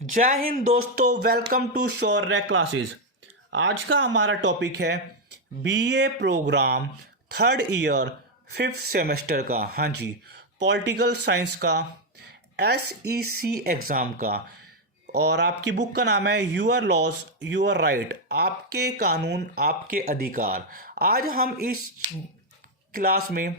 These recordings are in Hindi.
जय हिंद दोस्तों, वेलकम टू शौर्य क्लासेस। आज का हमारा टॉपिक है BA programme third year fifth semester का। हाँ जी, पॉलिटिकल साइंस का एसईसी एग्ज़ाम का। और आपकी बुक का नाम है यूअर लॉज यूअर राइट, आपके कानून आपके अधिकार। आज हम इस क्लास में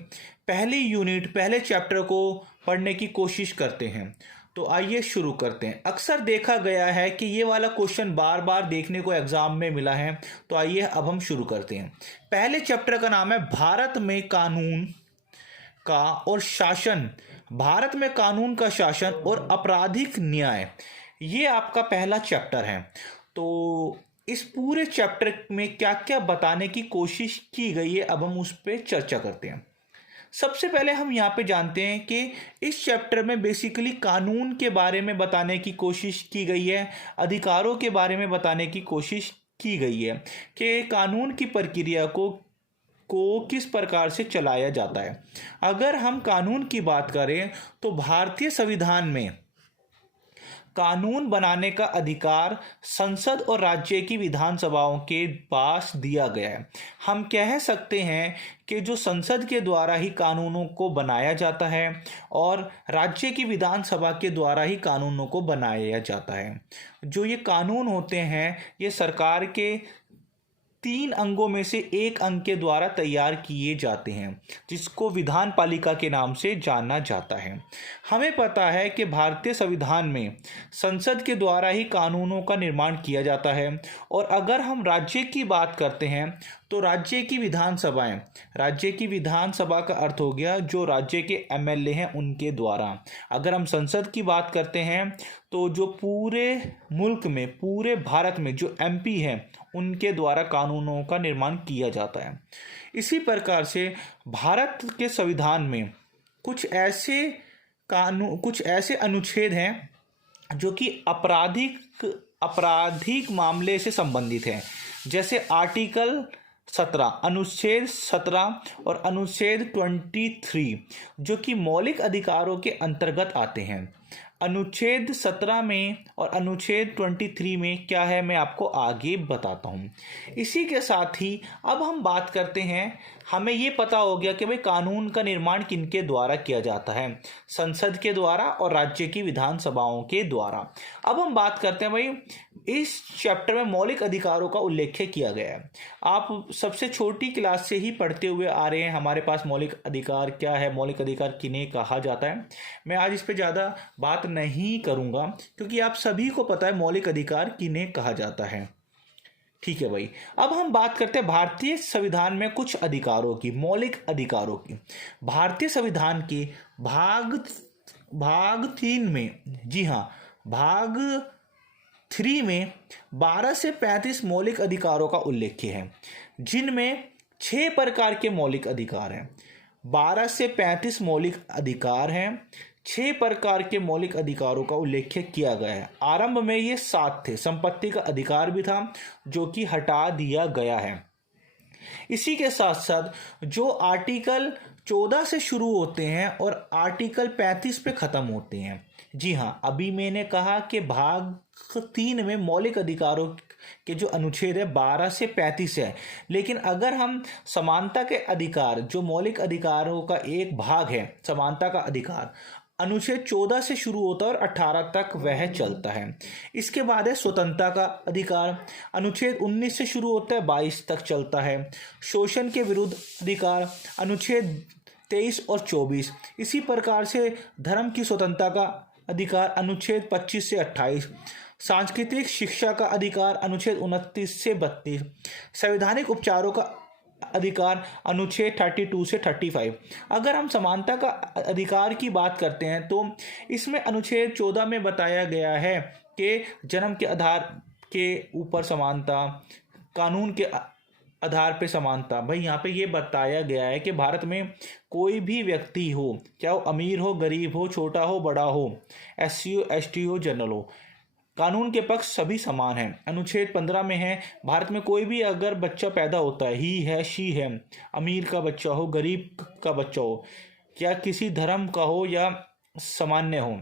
पहली यूनिट पहले चैप्टर को पढ़ने की कोशिश करते हैं। तो आइए शुरू करते हैं। अक्सर देखा गया है कि ये वाला क्वेश्चन बार बार देखने को एग्जाम में मिला है। तो आइए अब हम शुरू करते हैं। पहले चैप्टर का नाम है भारत में कानून का और शासन। भारत में कानून का शासन और आपराधिक न्याय, ये आपका पहला चैप्टर है। तो इस पूरे चैप्टर में क्या क्या बताने की कोशिश की गई है, अब हम उस पर चर्चा करते हैं। सबसे पहले हम यहाँ पे जानते हैं कि इस चैप्टर में बेसिकली कानून के बारे में बताने की कोशिश की गई है, अधिकारों के बारे में बताने की कोशिश की गई है कि कानून की प्रक्रिया को किस प्रकार से चलाया जाता है। अगर हम कानून की बात करें तो भारतीय संविधान में कानून बनाने का अधिकार संसद और राज्य की विधानसभाओं के पास दिया गया है। हम कह सकते हैं कि जो संसद के द्वारा ही कानूनों को बनाया जाता है और राज्य की विधानसभा के द्वारा ही कानूनों को बनाया जाता है। जो ये कानून होते हैं ये सरकार के 3 अंगों में से एक अंग के द्वारा तैयार किए जाते हैं, जिसको विधान पालिका के नाम से जाना जाता है। हमें पता है कि भारतीय संविधान में संसद के द्वारा ही कानूनों का निर्माण किया जाता है। और अगर हम राज्य की बात करते हैं तो राज्य की विधानसभाएं, राज्य की विधानसभा का अर्थ हो गया जो राज्य के एमएलए हैं उनके द्वारा। अगर हम संसद की बात करते हैं तो जो पूरे मुल्क में, पूरे भारत में जो एमपी हैं उनके द्वारा कानूनों का निर्माण किया जाता है। इसी प्रकार से भारत के संविधान में कुछ ऐसे अनुच्छेद हैं जो कि आपराधिक मामले से संबंधित हैं। जैसे आर्टिकल 17, अनुच्छेद 17 और अनुच्छेद 23 जो कि मौलिक अधिकारों के अंतर्गत आते हैं। अनुच्छेद 17 में और अनुच्छेद 23 में क्या है मैं आपको आगे बताता हूँ। इसी के साथ ही अब हम बात करते हैं, हमें ये पता हो गया कि भाई कानून का निर्माण किनके द्वारा किया जाता है, संसद के द्वारा और राज्य की विधानसभाओं के द्वारा। अब हम बात करते हैं भाई, इस चैप्टर में मौलिक अधिकारों का उल्लेख किया गया है। आप सबसे छोटी क्लास से ही पढ़ते हुए आ रहे हैं हमारे पास मौलिक अधिकार क्या है, मौलिक अधिकार किन्हें कहा जाता है। मैं आज इस पे ज़्यादा बात नहीं करूँगा क्योंकि आप सभी को पता है मौलिक अधिकार किन्हें कहा जाता है। ठीक है भाई, अब हम बात करते हैं भारतीय संविधान में कुछ अधिकारों की, मौलिक अधिकारों की। भारतीय संविधान के भाग 3 में, जी हाँ, भाग 3 में 12 से 35 मौलिक अधिकारों का उल्लेख है, जिनमें 6 प्रकार के मौलिक अधिकार हैं। 12 से 35 मौलिक अधिकार हैं, 6 प्रकार के मौलिक अधिकारों का उल्लेख किया गया है। आरंभ में ये 7 थे, संपत्ति का अधिकार भी था जो कि हटा दिया गया है। इसी के साथ साथ जो आर्टिकल 14 से शुरू होते हैं और आर्टिकल 35 पे ख़त्म होते हैं। जी हाँ, अभी मैंने कहा कि भाग 3 में मौलिक अधिकारों के जो अनुच्छेद है 12 से 35 है, लेकिन अगर हम समानता के अधिकार, जो मौलिक अधिकारों का एक भाग है समानता का अधिकार, अनुच्छेद 14 से शुरू होता है और 18 तक वह चलता है। इसके बाद है स्वतंत्रता का अधिकार, अनुच्छेद 19 से शुरू होता है 22 तक चलता है। शोषण के विरुद्ध अधिकार, अनुच्छेद 23 और 24। इसी प्रकार से धर्म की स्वतंत्रता का अधिकार, अनुच्छेद 25 से 28। सांस्कृतिक शिक्षा का अधिकार, अनुच्छेद 29 से 32। संवैधानिक उपचारों का अधिकार, अनुच्छेद 32 से 35। अगर हम समानता का अधिकार की बात करते हैं तो इसमें अनुच्छेद 14 में बताया गया है कि जन्म के आधार के ऊपर समानता, कानून के आधार पे समानता। भाई यहाँ पे ये बताया गया है कि भारत में कोई भी व्यक्ति हो, चाहे वो अमीर हो, गरीब हो, छोटा हो, बड़ा हो, SC हो, ST हो, जनरल हो, कानून के पक्ष सभी समान हैं। अनुच्छेद 15 में है, भारत में कोई भी अगर बच्चा पैदा होता है, ही है, शी है, अमीर का बच्चा हो, गरीब का बच्चा हो, या किसी धर्म का हो या सामान्य हो,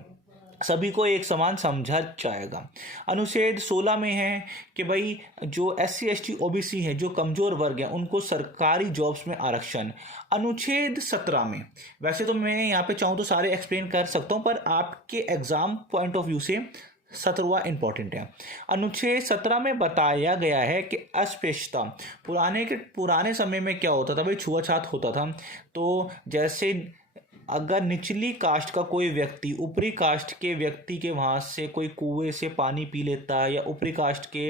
सभी को एक समान समझा जाएगा। अनुच्छेद 16 में है कि भाई जो SC ST OBC है, जो कमज़ोर वर्ग हैं, उनको सरकारी जॉब्स में आरक्षण। अनुच्छेद 17 में, वैसे तो मैं यहाँ पे चाहूँ तो सारे एक्सप्लेन कर सकता हूँ, पर आपके एग्जाम पॉइंट ऑफ व्यू से 17वां इंपॉर्टेंट है। अनुच्छेद 17 में बताया गया है कि अस्पृश्यता, पुराने समय में क्या होता था भाई, छुआछूत होता था। तो जैसे अगर निचली कास्ट का कोई व्यक्ति ऊपरी कास्ट के व्यक्ति के वहाँ से कोई कुएं से पानी पी लेता है या ऊपरी कास्ट के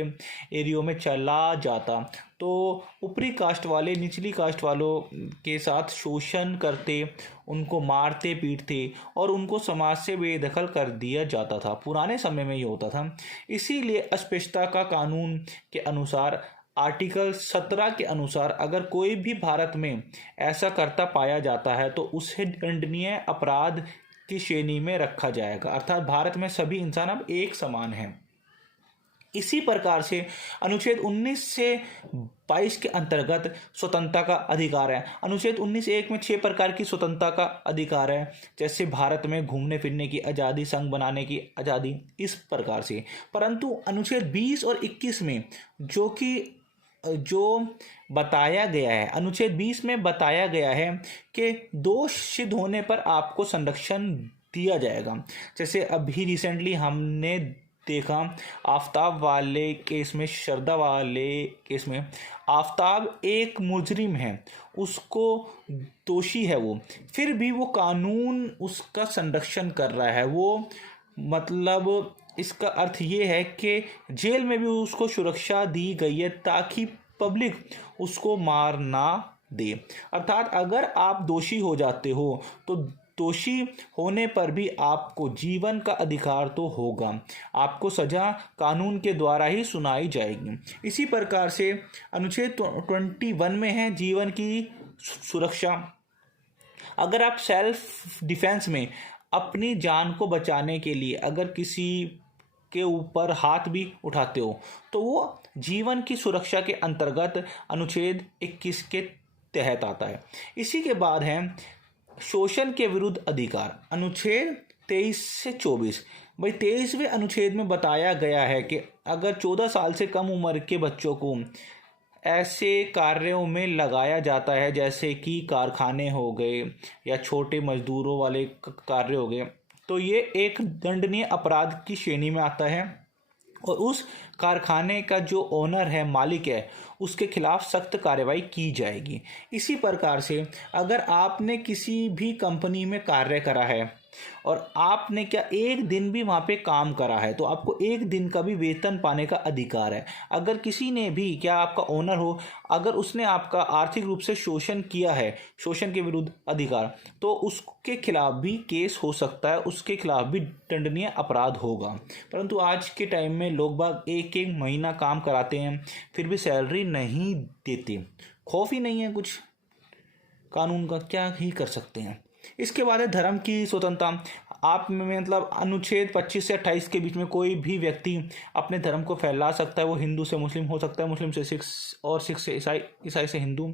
एरियो में चला जाता, तो ऊपरी कास्ट वाले निचली कास्ट वालों के साथ शोषण करते, उनको मारते पीटते और उनको समाज से बेदखल कर दिया जाता था। पुराने समय में ये होता था। इसीलिए अस्पृश्यता का कानून के अनुसार आर्टिकल 17 के अनुसार अगर कोई भी भारत में ऐसा करता पाया जाता है तो उसे दंडनीय अपराध की श्रेणी में रखा जाएगा। अर्थात भारत में सभी इंसान अब एक समान हैं। इसी प्रकार से अनुच्छेद 19 से 22 के अंतर्गत स्वतंत्रता का अधिकार है। अनुच्छेद 19(1) में 6 प्रकार की स्वतंत्रता का अधिकार है, जैसे भारत में घूमने फिरने की आज़ादी, संघ बनाने की आज़ादी, इस प्रकार से। परंतु अनुच्छेद 20 और 21 में जो बताया गया है, अनुच्छेद 20 में बताया गया है कि दोष सिद्ध होने पर आपको संरक्षण दिया जाएगा। जैसे अभी रिसेंटली हमने देखा आफ्ताब वाले केस में, श्रद्धा वाले केस में, आफ्ताब एक मुजरिम है, उसको दोषी है वो, फिर भी वो कानून उसका संरक्षण कर रहा है। वो मतलब इसका अर्थ ये है कि जेल में भी उसको सुरक्षा दी गई है ताकि पब्लिक उसको मार ना दे। अर्थात अगर आप दोषी हो जाते हो तो दोषी होने पर भी आपको जीवन का अधिकार तो होगा, आपको सजा कानून के द्वारा ही सुनाई जाएगी। इसी प्रकार से अनुच्छेद 21 में है जीवन की सुरक्षा। अगर आप सेल्फ डिफेंस में अपनी जान को बचाने के लिए अगर किसी के ऊपर हाथ भी उठाते हो तो वो जीवन की सुरक्षा के अंतर्गत अनुच्छेद 21 के तहत आता है। इसी के बाद है शोषण के विरुद्ध अधिकार, अनुच्छेद 23 से 24। भाई 23वें अनुच्छेद में बताया गया है कि अगर 14 साल से कम उम्र के बच्चों को ऐसे कार्यों में लगाया जाता है जैसे कि कारखाने हो गए या छोटे मजदूरों वाले कार्य हो गए, तो ये एक दंडनीय अपराध की श्रेणी में आता है और उस कारखाने का जो ओनर है, मालिक है, उसके खिलाफ सख्त कार्रवाई की जाएगी। इसी प्रकार से अगर आपने किसी भी कंपनी में कार्य करा है और आपने क्या एक दिन भी वहाँ पे काम करा है तो आपको एक दिन का भी वेतन पाने का अधिकार है। अगर किसी ने भी, क्या आपका ओनर हो, अगर उसने आपका आर्थिक रूप से शोषण किया है, शोषण के विरुद्ध अधिकार, तो उसके खिलाफ भी केस हो सकता है, उसके खिलाफ भी दंडनीय अपराध होगा। परंतु आज के टाइम में लोग बाग एक एक महीना काम कराते हैं फिर भी सैलरी नहीं देते, खौफ ही नहीं है कुछ कानून का, क्या ही कर सकते हैं। इसके बाद है धर्म की स्वतंत्रता। आप मतलब अनुच्छेद 25 से 28 के बीच में कोई भी व्यक्ति अपने धर्म को फैला सकता है। वो हिंदू से मुस्लिम हो सकता है, मुस्लिम से सिख और सिख से ईसाई, ईसाई से हिंदू।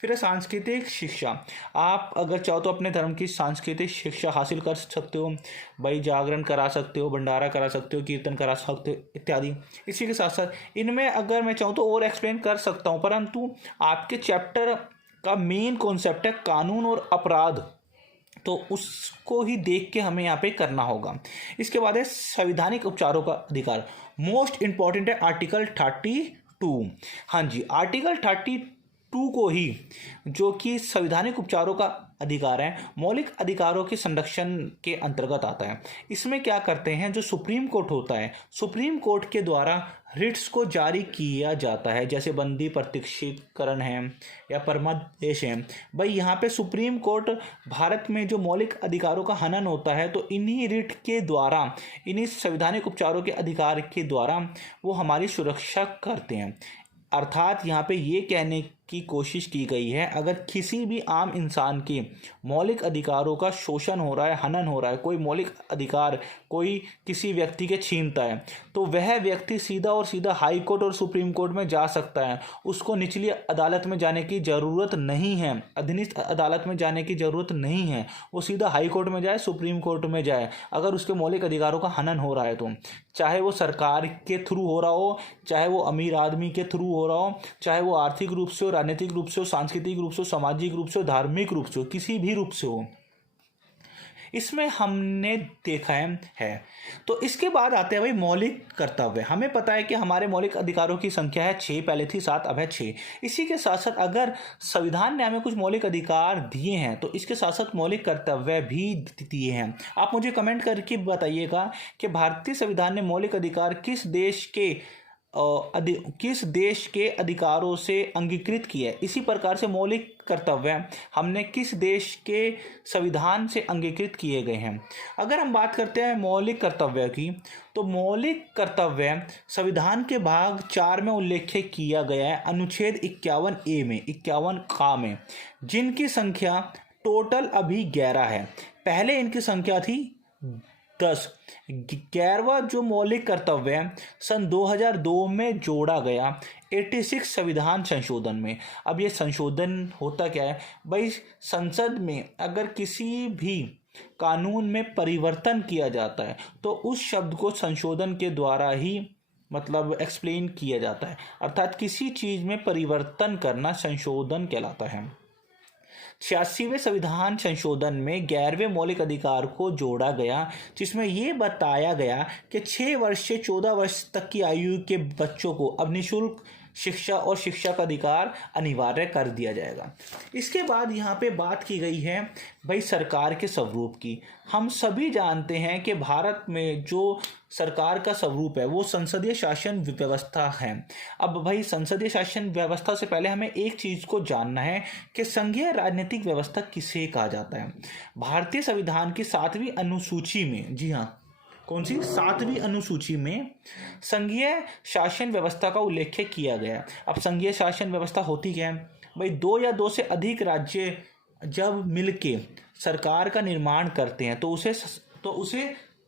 फिर है सांस्कृतिक शिक्षा। आप अगर चाहो तो अपने धर्म की सांस्कृतिक शिक्षा हासिल कर सकते हो, भाई जागरण करा सकते हो, भंडारा करा सकते हो, कीर्तन करा सकते हो इत्यादि। इसी के साथ साथ इनमें अगर मैं चाहूँ तो और एक्सप्लेन कर सकता हूँ, परंतु आपके चैप्टर का मेन कॉन्सेप्ट है कानून और अपराध, तो उसको ही देख के हमें यहाँ पे करना होगा। इसके बाद है संवैधानिक उपचारों का अधिकार। मोस्ट इम्पॉर्टेंट है आर्टिकल 32। हाँ जी, आर्टिकल 32 को ही, जो कि संवैधानिक उपचारों का अधिकार है, मौलिक अधिकारों के संरक्षण के अंतर्गत आता है। इसमें क्या करते हैं, जो सुप्रीम कोर्ट होता है, सुप्रीम कोर्ट के द्वारा रिट्स को जारी किया जाता है, जैसे बंदी प्रत्यक्षीकरण है या परमादेश है। भाई यहाँ पे सुप्रीम कोर्ट, भारत में जो मौलिक अधिकारों का हनन होता है तो इन्हीं रिट के द्वारा, इन्हीं संवैधानिक उपचारों के अधिकार के द्वारा वो हमारी सुरक्षा करते हैं। अर्थात यहाँ पे ये कहने की कोशिश की गई है। अगर किसी भी आम इंसान के मौलिक अधिकारों का शोषण हो रहा है, हनन हो रहा है, कोई मौलिक अधिकार कोई किसी व्यक्ति के छीनता है, तो वह व्यक्ति सीधा और सीधा हाई कोर्ट और सुप्रीम कोर्ट में जा सकता है। उसको निचली अदालत में जाने की ज़रूरत नहीं है, अधीनस्थ अदालत में जाने की ज़रूरत नहीं है। वो सीधा हाई कोर्ट में जाए, सुप्रीम कोर्ट में जाए, अगर उसके मौलिक अधिकारों का हनन हो रहा है तो, चाहे वो सरकार के थ्रू हो रहा हो, चाहे वो अमीर आदमी के थ्रू हो रहा हो, चाहे वो आर्थिक रूप से हो, राजनीतिक रूप से हो, सांस्कृतिक रूप से हो, सामाजिक रूप से हो, धार्मिक रूप से हो, किसी भी रूप से हो, इसमें हमने देखा है। तो इसके बाद आते हैं भाई मौलिक कर्तव्य। हमें पता है कि हमारे मौलिक अधिकारों की संख्या है 6, पहले थी 7, अब है 6। इसी के साथ साथ अगर संविधान ने हमें कुछ मौलिक अधिकार दिए हैं तो इसके साथ साथ मौलिक कर्तव्य भी दिए हैं। आप मुझे कमेंट करके बताइएगा कि भारतीय संविधान ने मौलिक अधिकार किस देश के अधिकारों से अंगीकृत किया है। इसी प्रकार से मौलिक कर्तव्य हमने किस देश के संविधान से अंगीकृत किए गए हैं। अगर हम बात करते हैं मौलिक कर्तव्य की, तो मौलिक कर्तव्य संविधान के भाग 4 में उल्लेख किया गया है, अनुच्छेद 51A में, 51 में, जिनकी संख्या टोटल अभी 11 है। पहले इनकी संख्या थी 10। 11वां जो मौलिक कर्तव्य सन 2002 में जोड़ा गया 86 संविधान संशोधन में। अब ये संशोधन होता क्या है भाई, संसद में अगर किसी भी कानून में परिवर्तन किया जाता है तो उस शब्द को संशोधन के द्वारा ही मतलब एक्सप्लेन किया जाता है, अर्थात किसी चीज़ में परिवर्तन करना संशोधन कहलाता है। 86वें संविधान संशोधन में 11वें मौलिक अधिकार को जोड़ा गया, जिसमें यह बताया गया कि 6 वर्ष से 14 वर्ष तक की आयु के बच्चों को अब निःशुल्क शिक्षा और शिक्षा का अधिकार अनिवार्य कर दिया जाएगा। इसके बाद यहाँ पे बात की गई है भाई सरकार के स्वरूप की। हम सभी जानते हैं कि भारत में जो सरकार का स्वरूप है वो संसदीय शासन व्यवस्था है। अब भाई संसदीय शासन व्यवस्था से पहले हमें एक चीज़ को जानना है कि संघीय राजनीतिक व्यवस्था किसे कहा जाता है। भारतीय संविधान की 7वीं अनुसूची में, जी हाँ, कौन सी 7वीं अनुसूची में संघीय शासन व्यवस्था का उल्लेख किया गया है। अब संघीय शासन व्यवस्था होती क्या है भाई, 2 या 2 से अधिक राज्य जब मिलके सरकार का निर्माण करते हैं तो उसे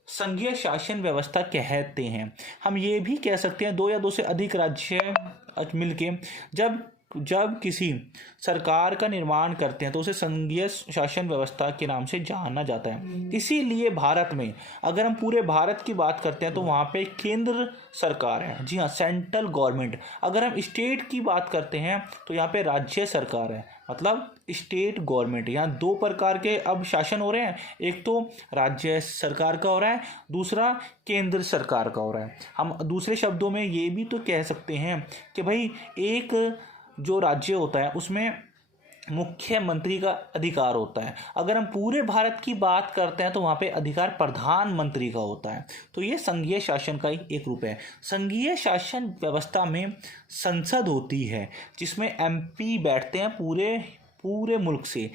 संघीय शासन व्यवस्था कहते हैं। हम ये भी कह सकते हैं 2 या 2 से अधिक राज्य मिलके जब किसी सरकार का निर्माण करते हैं तो उसे संघीय शासन व्यवस्था के नाम से जाना जाता है। इसीलिए भारत में अगर हम पूरे भारत की बात करते हैं तो वहाँ पे केंद्र सरकार है, जी हाँ, सेंट्रल गवर्नमेंट। अगर हम स्टेट की बात करते हैं तो यहाँ पे राज्य सरकार है, मतलब स्टेट गवर्नमेंट। यहाँ 2 प्रकार के अब शासन हो रहे हैं, एक तो राज्य सरकार का हो रहा है, दूसरा केंद्र सरकार का हो रहा है। हम दूसरे शब्दों में ये भी तो कह सकते हैं कि भाई एक जो राज्य होता है उसमें मुख्यमंत्री का अधिकार होता है। अगर हम पूरे भारत की बात करते हैं तो वहाँ पे अधिकार प्रधानमंत्री का होता है। तो ये संघीय शासन का ही एक रूप है। संघीय शासन व्यवस्था में संसद होती है जिसमें MP बैठते हैं पूरे मुल्क से,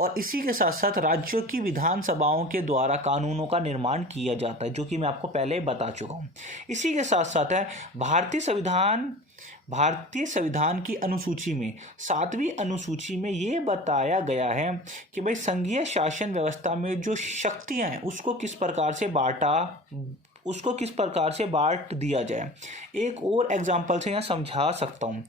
और इसी के साथ साथ राज्यों की विधानसभाओं के द्वारा कानूनों का निर्माण किया जाता है, जो कि मैं आपको पहले बता चुका हूँ। इसी के साथ साथ है भारतीय संविधान की अनुसूची में 7वीं अनुसूची में ये बताया गया है कि भाई संघीय शासन व्यवस्था में जो शक्तियाँ हैं उसको किस प्रकार से बांट दिया जाए। एक और एग्जांपल से यहाँ समझा सकता हूँ।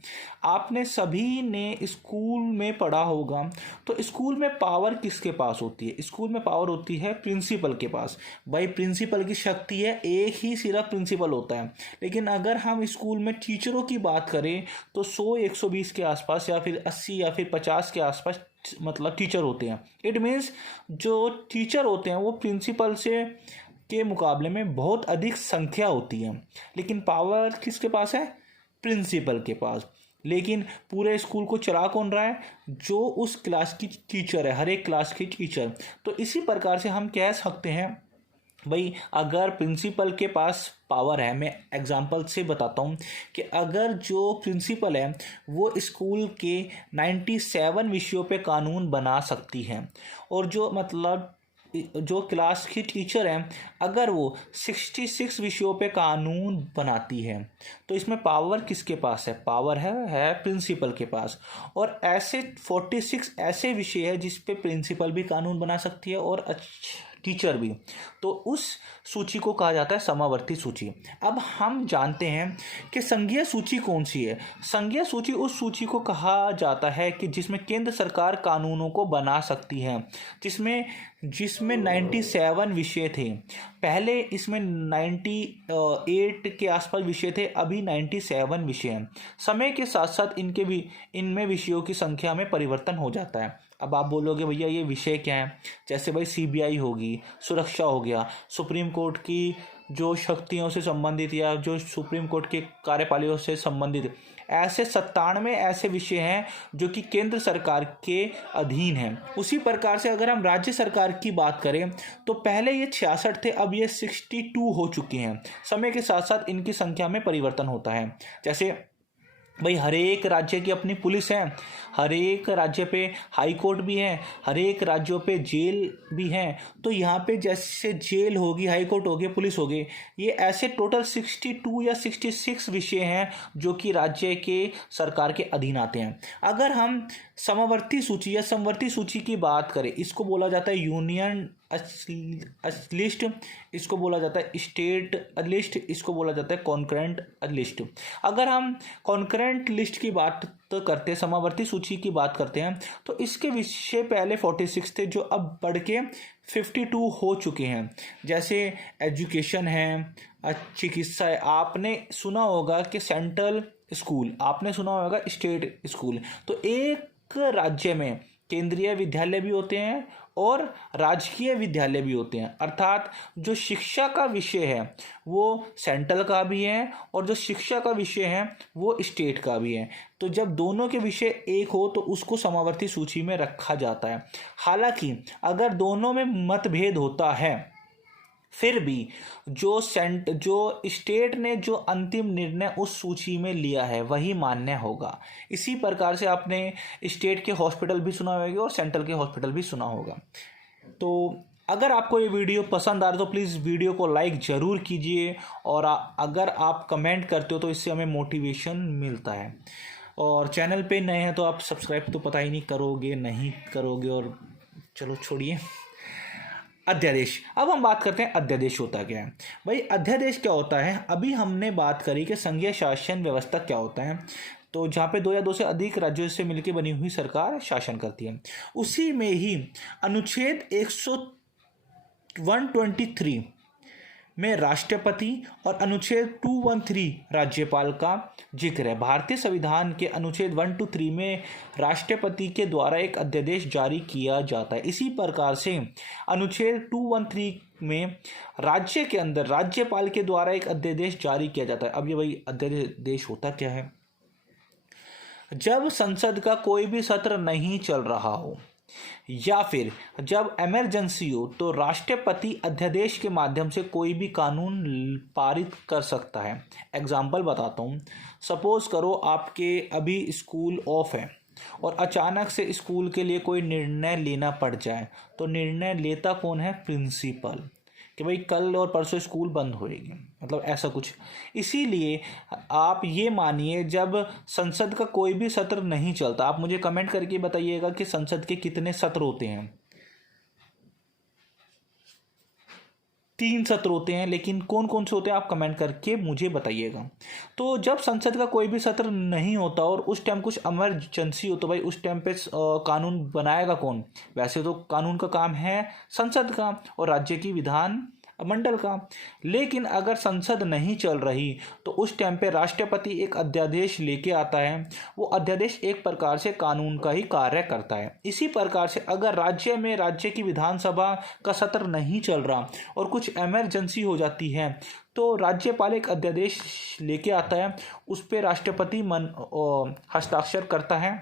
आपने सभी ने स्कूल में पढ़ा होगा, तो स्कूल में पावर किसके पास होती है? स्कूल में पावर होती है प्रिंसिपल के पास। भाई प्रिंसिपल की शक्ति है, एक ही सिर्फ प्रिंसिपल होता है। लेकिन अगर हम स्कूल में टीचरों की बात करें तो 100-120 के आसपास या फिर 80 या फिर 50 के आसपास मतलब टीचर होते हैं। इट मीन्स जो टीचर होते हैं वो प्रिंसिपल के मुकाबले में बहुत अधिक संख्या होती है, लेकिन पावर किसके पास है? प्रिंसिपल के पास। लेकिन पूरे स्कूल को चला कौन रहा है? जो उस क्लास की टीचर है, हर एक क्लास की टीचर। तो इसी प्रकार से हम कह सकते हैं भाई अगर प्रिंसिपल के पास पावर है, मैं एग्जांपल से बताता हूँ कि अगर जो प्रिंसिपल है वो स्कूल के 97 विषयों पे कानून बना सकती है, और जो मतलब जो क्लास की टीचर है अगर वो 66 विषयों पे कानून बनाती है तो इसमें पावर किसके पास है? पावर है प्रिंसिपल के पास। और ऐसे 46 ऐसे विषय है जिस पे प्रिंसिपल भी कानून बना सकती है और टीचर भी। तो उस सूची को कहा जाता है समावर्ती सूची। अब हम जानते हैं कि संघीय सूची कौन सी है। संघीय सूची उस सूची को कहा जाता है कि जिसमें केंद्र सरकार कानूनों को बना सकती है, जिसमें 97 विषय थे। पहले इसमें 98 के आसपास विषय थे, अभी 97 विषय हैं। समय के साथ साथ इनमें विषयों की संख्या में परिवर्तन हो जाता है। अब आप बोलोगे भैया ये विषय क्या है? जैसे भाई सीबीआई होगी, सुरक्षा हो गया, सुप्रीम कोर्ट की जो शक्तियों से संबंधित या जो सुप्रीम कोर्ट के कार्यपालिका से संबंधित, ऐसे 97 ऐसे विषय हैं जो कि केंद्र सरकार के अधीन हैं। उसी प्रकार से अगर हम राज्य सरकार की बात करें तो पहले ये 66 थे, अब ये 62 हो चुके हैं। समय के साथ साथ इनकी संख्या में परिवर्तन होता है। जैसे भाई हर एक राज्य की अपनी पुलिस है, हर एक राज्य पे हाई कोर्ट भी है, हर एक राज्यों पे जेल भी है। तो यहाँ पे जैसे जेल होगी, हाई कोर्ट होगी, पुलिस होगी, ये ऐसे टोटल 62 या 66 विषय हैं जो कि राज्य के सरकार के अधीन आते हैं। अगर हम समवर्ती सूची या समवर्ती सूची की बात करें, इसको बोला जाता है यूनियन लिस्ट, इसको बोला जाता है स्टेट लिस्ट, इसको बोला जाता है कॉन्करेंट लिस्ट। अगर हम कॉन्करेंट लिस्ट की बात तो करते हैं, समावर्ती सूची की बात करते हैं, तो इसके विषय पहले 46 थे जो अब बढ़ के 52 हो चुके हैं। जैसे एजुकेशन है, चिकित्सा है, आपने सुना होगा कि सेंट्रल स्कूल, आपने सुना होगा स्टेट स्कूल। तो एक राज्य में केंद्रीय विद्यालय भी होते हैं और राजकीय विद्यालय भी होते हैं। अर्थात जो शिक्षा का विषय है वो सेंट्रल का भी है और जो शिक्षा का विषय है वो स्टेट का भी है। तो जब दोनों के विषय एक हो तो उसको समावर्ती सूची में रखा जाता है। हालांकि अगर दोनों में मतभेद होता है फिर भी जो स्टेट ने जो अंतिम निर्णय उस सूची में लिया है वही मान्य होगा। इसी प्रकार से आपने स्टेट के हॉस्पिटल भी सुना होगा और सेंट्रल के हॉस्पिटल भी सुना होगा। तो अगर आपको ये वीडियो पसंद आ रहा है तो प्लीज़ वीडियो को लाइक ज़रूर कीजिए और अगर आप कमेंट करते हो तो इससे हमें मोटिवेशन मिलता है। और चैनल पे नए हैं तो आप सब्सक्राइब तो पता ही नहीं करोगे और चलो छोड़िए। अध्यादेश। अब हम बात करते हैं अध्यादेश होता क्या है। भाई अध्यादेश क्या होता है? अभी हमने बात करी कि संघीय शासन व्यवस्था क्या होता है, तो जहाँ पे 2 या 2 से अधिक राज्यों से मिलकर बनी हुई सरकार शासन करती है। उसी में ही अनुच्छेद 123 में राष्ट्रपति और अनुच्छेद 213 राज्यपाल का जिक्र है। भारतीय संविधान के अनुच्छेद 123 में राष्ट्रपति के द्वारा एक अध्यादेश जारी किया जाता है। इसी प्रकार से अनुच्छेद 213 में राज्य के अंदर राज्यपाल के द्वारा एक अध्यादेश जारी किया जाता है। अब ये भाई अध्यादेश होता क्या है? जब संसद का कोई भी सत्र नहीं चल रहा हो या फिर जब इमरजेंसी हो तो राष्ट्रपति अध्यादेश के माध्यम से कोई भी कानून पारित कर सकता है। एग्जाम्पल बताता हूँ। सपोज करो आपके अभी स्कूल ऑफ है और अचानक से स्कूल के लिए कोई निर्णय लेना पड़ जाए, तो निर्णय लेता कौन है? प्रिंसिपल, कि भाई कल और परसों स्कूल बंद होएगी, मतलब ऐसा कुछ। इसीलिए आप ये मानिए जब संसद का कोई भी सत्र नहीं चलता, आप मुझे कमेंट करके बताइएगा कि संसद के कितने सत्र होते हैं। 3 सत्र होते हैं, लेकिन कौन कौन से होते हैं आप कमेंट करके मुझे बताइएगा। तो जब संसद का कोई भी सत्र नहीं होता और उस टाइम कुछ इमरजेंसी हो तो भाई उस टाइम पे कानून बनाएगा कौन? वैसे तो कानून का काम है संसद का और राज्य की विधान मंडल का। लेकिन अगर संसद नहीं चल रही तो उस टाइम पे राष्ट्रपति एक अध्यादेश लेके आता है। वो अध्यादेश एक प्रकार से कानून का ही कार्य करता है। इसी प्रकार से अगर राज्य की विधानसभा का सत्र नहीं चल रहा और कुछ इमरजेंसी हो जाती है तो राज्यपाल एक अध्यादेश लेके आता है, उस पर राष्ट्रपति हस्ताक्षर करता है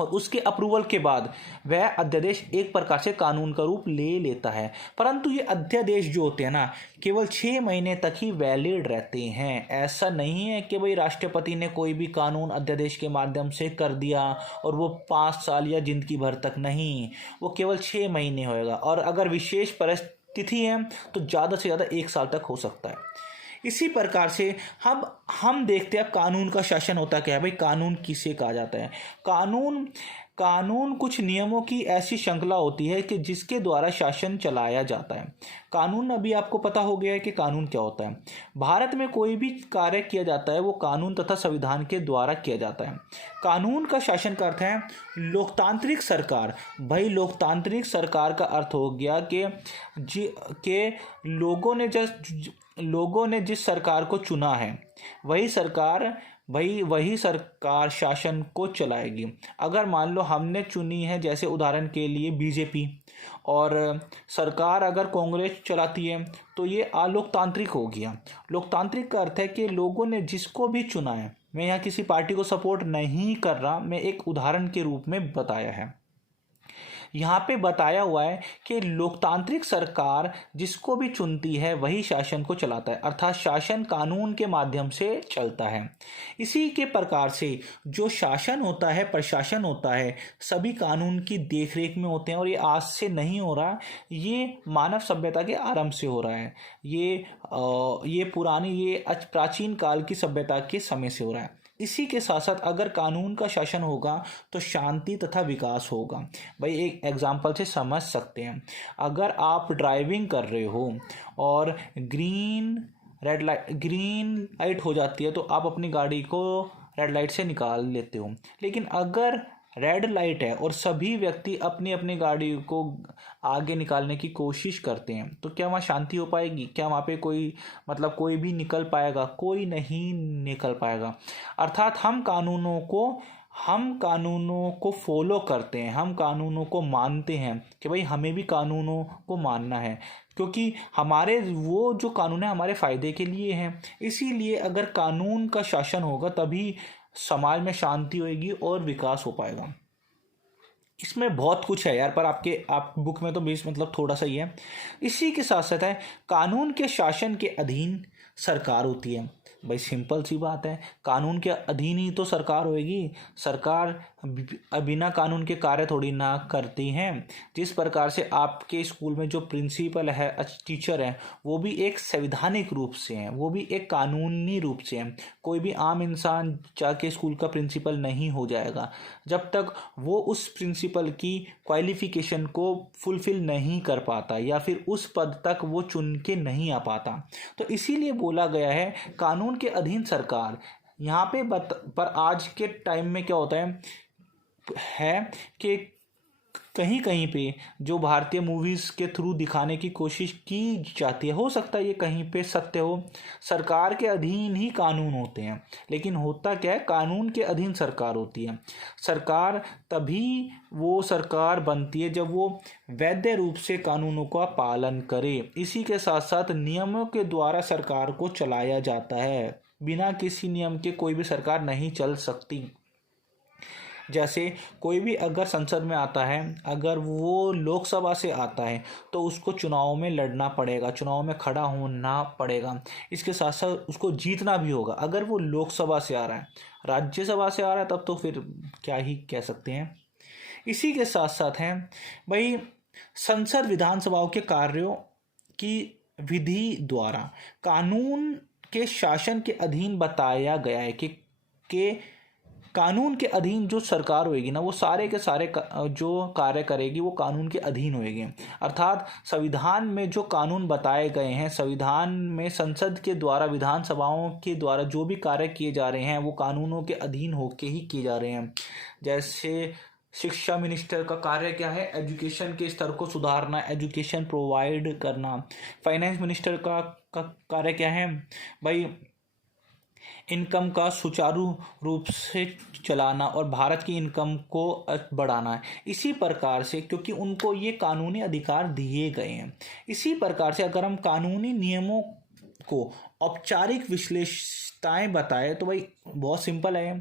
और उसके अप्रूवल के बाद वह अध्यादेश एक प्रकार से कानून का रूप ले लेता है। परंतु ये अध्यादेश जो होते हैं ना, केवल 6 महीने तक ही वैलिड रहते हैं। ऐसा नहीं है कि भाई राष्ट्रपति ने कोई भी कानून अध्यादेश के माध्यम से कर दिया और वो 5 साल या जिंदगी भर तक नहीं, वो केवल 6 महीने होएगा। और अगर विशेष परिस्थिति है तो ज़्यादा से ज़्यादा 1 साल तक हो सकता है। इसी प्रकार से हम देखते हैं कानून का शासन होता क्या है। भाई कानून किसे कहा जाता है? कानून कुछ नियमों की ऐसी श्रृंखला होती है कि जिसके द्वारा शासन चलाया जाता है। कानून, अभी आपको पता हो गया है कि कानून क्या होता है। भारत में कोई भी कार्य किया जाता है वो कानून तथा संविधान के द्वारा किया जाता है। कानून का शासन का अर्थ है लोकतांत्रिक सरकार। भाई लोकतांत्रिक सरकार का अर्थ हो गया कि लोगों ने जिस सरकार को चुना है वही सरकार शासन को चलाएगी। अगर मान लो हमने चुनी है, जैसे उदाहरण के लिए बीजेपी, और सरकार अगर कांग्रेस चलाती है तो ये अलोकतांत्रिक हो गया। लोकतांत्रिक का अर्थ है कि लोगों ने जिसको भी चुना है, मैं यहाँ किसी पार्टी को सपोर्ट नहीं कर रहा, मैं एक उदाहरण के रूप में बताया है। यहाँ पे बताया हुआ है कि लोकतांत्रिक सरकार जिसको भी चुनती है वही शासन को चलाता है, अर्थात शासन कानून के माध्यम से चलता है। इसी के प्रकार से जो शासन होता है, प्रशासन होता है, सभी कानून की देखरेख में होते हैं। और ये आज से नहीं हो रहा, ये मानव सभ्यता के आरंभ से हो रहा है। ये प्राचीन काल की सभ्यता के समय से हो रहा है। इसी के साथ साथ अगर कानून का शासन होगा तो शांति तथा विकास होगा। भाई एक एग्जांपल से समझ सकते हैं। अगर आप ड्राइविंग कर रहे हो और ग्रीन लाइट हो जाती है तो आप अपनी गाड़ी को रेड लाइट से निकाल लेते हो। लेकिन अगर रेड लाइट है और सभी व्यक्ति अपनी अपनी गाड़ी को आगे निकालने की कोशिश करते हैं तो क्या वहाँ शांति हो पाएगी? क्या वहाँ पे कोई भी निकल पाएगा? कोई नहीं निकल पाएगा। अर्थात हम कानूनों को फॉलो करते हैं, हम कानूनों को मानते हैं कि भाई हमें भी कानूनों को मानना है, क्योंकि वो जो कानून है हमारे फ़ायदे के लिए हैं। इसीलिए अगर कानून का शासन होगा तभी समाज में शांति होएगी और विकास हो पाएगा। इसमें बहुत कुछ है यार, पर आप बुक में तो बेस थोड़ा सा ही है। इसी के साथ साथ है कानून के शासन के अधीन सरकार होती है। भाई सिंपल सी बात है, कानून के अधीन ही तो सरकार होएगी। सरकार बिना कानून के कार्य थोड़ी ना करती हैं। जिस प्रकार से आपके स्कूल में जो प्रिंसिपल है, टीचर है, वो भी एक संवैधानिक रूप से हैं, वो भी एक कानूनी रूप से हैं। कोई भी आम इंसान जाके स्कूल का प्रिंसिपल नहीं हो जाएगा जब तक वो उस प्रिंसिपल की क्वालिफिकेशन को फुलफिल नहीं कर पाता या फिर उस पद तक वो चुन के नहीं आ पाता। तो इसीलिए बोला गया है कानून के अधीन सरकार। यहाँ पे पर आज के टाइम में क्या होता है कि कहीं कहीं पे जो भारतीय मूवीज़ के थ्रू दिखाने की कोशिश की जाती है, हो सकता है ये कहीं पे सत्य हो, सरकार के अधीन ही कानून होते हैं। लेकिन होता क्या है, कानून के अधीन सरकार होती है। सरकार तभी वो सरकार बनती है जब वो वैध रूप से कानूनों का पालन करे। इसी के साथ साथ नियमों के द्वारा सरकार को चलाया जाता है। बिना किसी नियम के कोई भी सरकार नहीं चल सकती। जैसे कोई भी अगर संसद में आता है, अगर वो लोकसभा से आता है तो उसको चुनाव में लड़ना पड़ेगा, चुनाव में खड़ा होना पड़ेगा। इसके साथ साथ उसको जीतना भी होगा। अगर वो लोकसभा से आ रहा है, राज्यसभा से आ रहा है, तब तो फिर क्या ही कह सकते हैं। इसी के साथ साथ हैं भाई संसद विधानसभाओं के कार्यों की विधि द्वारा कानून के शासन के अधीन बताया गया है कि कानून के अधीन जो सरकार होएगी ना, वो सारे के सारे जो कार्य करेगी वो कानून के अधीन होएगी। अर्थात संविधान में जो कानून बताए गए हैं, संविधान में संसद के द्वारा, विधानसभाओं के द्वारा जो भी कार्य किए जा रहे हैं वो कानूनों के अधीन होके ही किए जा रहे हैं। जैसे शिक्षा मिनिस्टर का कार्य क्या है, एजुकेशन के स्तर को सुधारना, एजुकेशन प्रोवाइड करना। फाइनेंस मिनिस्टर का कार्य क्या है भाई, इनकम का सुचारू रूप से चलाना और भारत की इनकम को बढ़ाना है। इसी प्रकार से, क्योंकि उनको ये कानूनी अधिकार दिए गए हैं, इसी प्रकार से अगर हम कानूनी नियमों को औपचारिक विशेषताएं बताए तो भाई बहुत सिंपल है।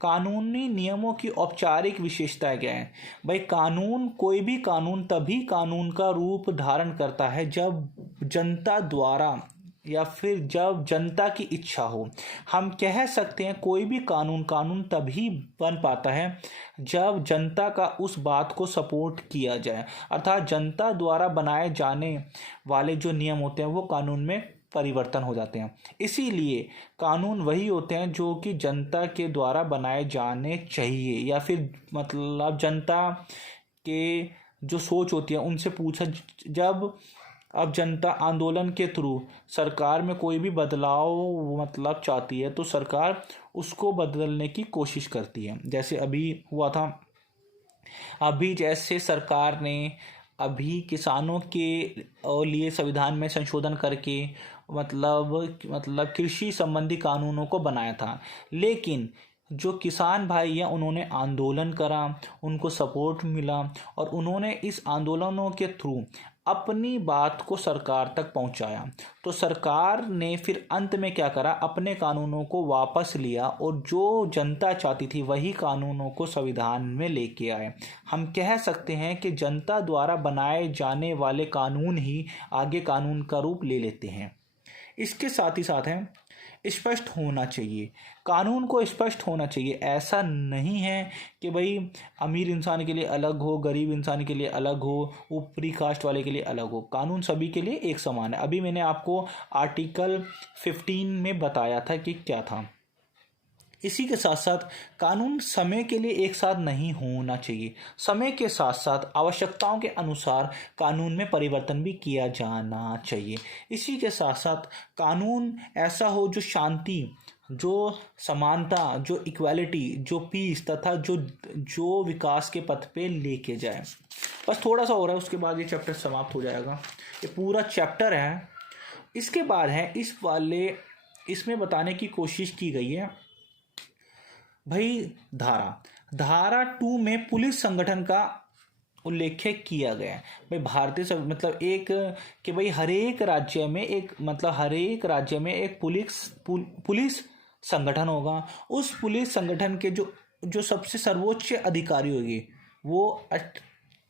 कानूनी नियमों की औपचारिक विशेषताएं क्या है? भाई कानून, कोई भी कानून तभी कानून का रूप धारण करता है जब जनता द्वारा या फिर जब जनता की इच्छा हो। हम कह सकते हैं कोई भी कानून तभी बन पाता है जब जनता का उस बात को सपोर्ट किया जाए, अर्थात जनता द्वारा बनाए जाने वाले जो नियम होते हैं वो कानून में परिवर्तन हो जाते हैं। इसीलिए कानून वही होते हैं जो कि जनता के द्वारा बनाए जाने चाहिए, या फिर मतलब जनता के जो सोच होती है उनसे पूछा, जब अब जनता आंदोलन के थ्रू सरकार में कोई भी बदलाव मतलब चाहती है तो सरकार उसको बदलने की कोशिश करती है। जैसे अभी हुआ था, अभी जैसे सरकार ने अभी किसानों के लिए संविधान में संशोधन करके मतलब कृषि संबंधी कानूनों को बनाया था, लेकिन जो किसान भाई हैं उन्होंने आंदोलन करा, उनको सपोर्ट मिला और उन्होंने इस आंदोलनों के थ्रू अपनी बात को सरकार तक पहुंचाया। तो सरकार ने फिर अंत में क्या करा, अपने कानूनों को वापस लिया और जो जनता चाहती थी वही कानूनों को संविधान में लेके आए। हम कह सकते हैं कि जनता द्वारा बनाए जाने वाले कानून ही आगे कानून का रूप ले लेते हैं। इसके साथ ही साथ है स्पष्ट होना चाहिए, कानून को स्पष्ट होना चाहिए। ऐसा नहीं है कि भाई अमीर इंसान के लिए अलग हो, गरीब इंसान के लिए अलग हो, ऊपरी कास्ट वाले के लिए अलग हो। कानून सभी के लिए एक समान है। अभी मैंने आपको आर्टिकल 15 में बताया था कि क्या था। इसी के साथ साथ कानून समय के लिए एक साथ नहीं होना चाहिए, समय के साथ साथ आवश्यकताओं के अनुसार कानून में परिवर्तन भी किया जाना चाहिए। इसी के साथ साथ कानून ऐसा हो जो शांति, जो समानता, जो इक्वालिटी, जो पीस तथा जो विकास के पथ पे लेके जाए। बस थोड़ा सा हो रहा है, उसके बाद ये चैप्टर समाप्त हो जाएगा। ये पूरा चैप्टर है। इसके बाद है इसमें बताने की कोशिश की गई है भाई धारा 2 में पुलिस संगठन का उल्लेख किया गया है। भाई भारतीय मतलब एक कि भाई हर एक राज्य में एक पुलिस संगठन होगा। उस पुलिस संगठन के जो सबसे सर्वोच्च अधिकारी होगी वो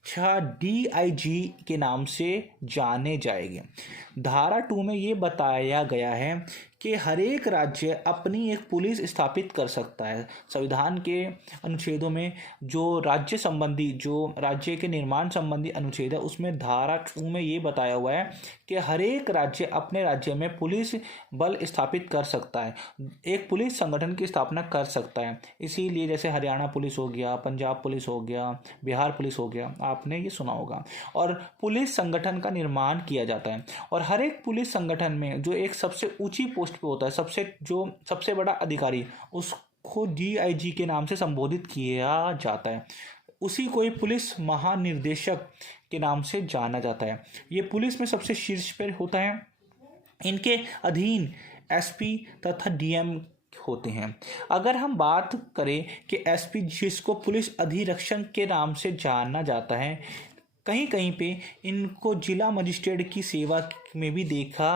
DIG के नाम से जाने जाएंगे। धारा 2 में ये बताया गया है कि हर एक राज्य अपनी एक पुलिस स्थापित कर सकता है। संविधान के अनुच्छेदों में जो राज्य के निर्माण संबंधी अनुच्छेद है उसमें धारा 2 में ये बताया हुआ है कि हर एक राज्य अपने राज्य में पुलिस बल स्थापित कर सकता है, एक पुलिस संगठन की स्थापना कर सकता है। इसीलिए जैसे हरियाणा पुलिस हो गया, पंजाब पुलिस हो गया, बिहार पुलिस हो गया, आपने ये सुना होगा, और पुलिस संगठन का निर्माण किया जाता है। और हर एक पुलिस संगठन में जो एक सबसे ऊंची पोस्ट पे होता है, सबसे बड़ा अधिकारी, उसको DIG के नाम से संबोधित किया जाता है। उसी को पुलिस महानिर्देशक के नाम से जाना जाता है। ये पुलिस में सबसे शीर्ष पर होता है। इनके अधीन SP तथा DM होते हैं। अगर हम बात करें कि SP जिसको पुलिस अधीक्षक के नाम से जाना जाता है, कहीं कहीं पे इनको जिला मजिस्ट्रेट की सेवा में भी देखा